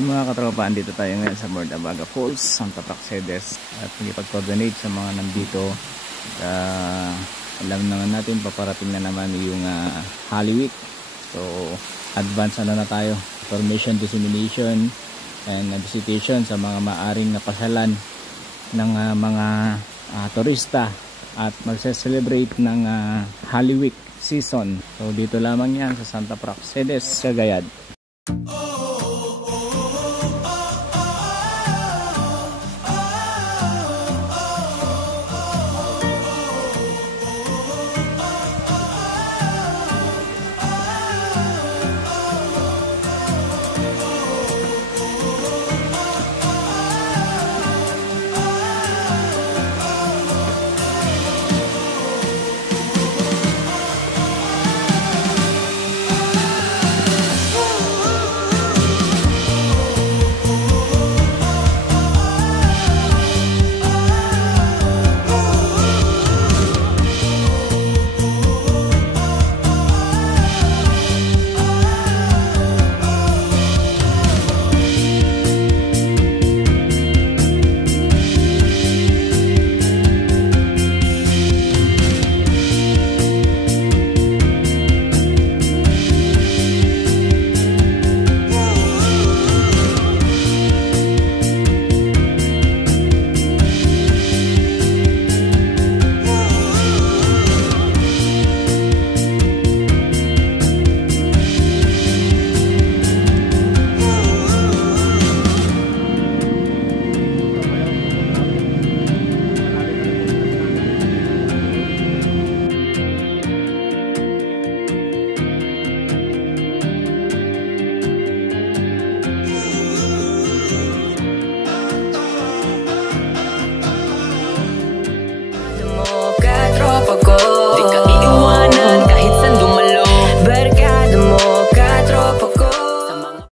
Mga katropa, andito tayo ngayon sa Mordabaga Falls, Santa Praxedes, at nagipag-coordinate sa mga nandito. Alam naman natin, paparating na naman yung Holy Week. So advance na tayo, information dissemination and visitation sa mga maaring napasyalan ng mga turista at magse-celebrate ng Holy Week season. So dito lamang yan sa Santa Praxedes, Cagayan.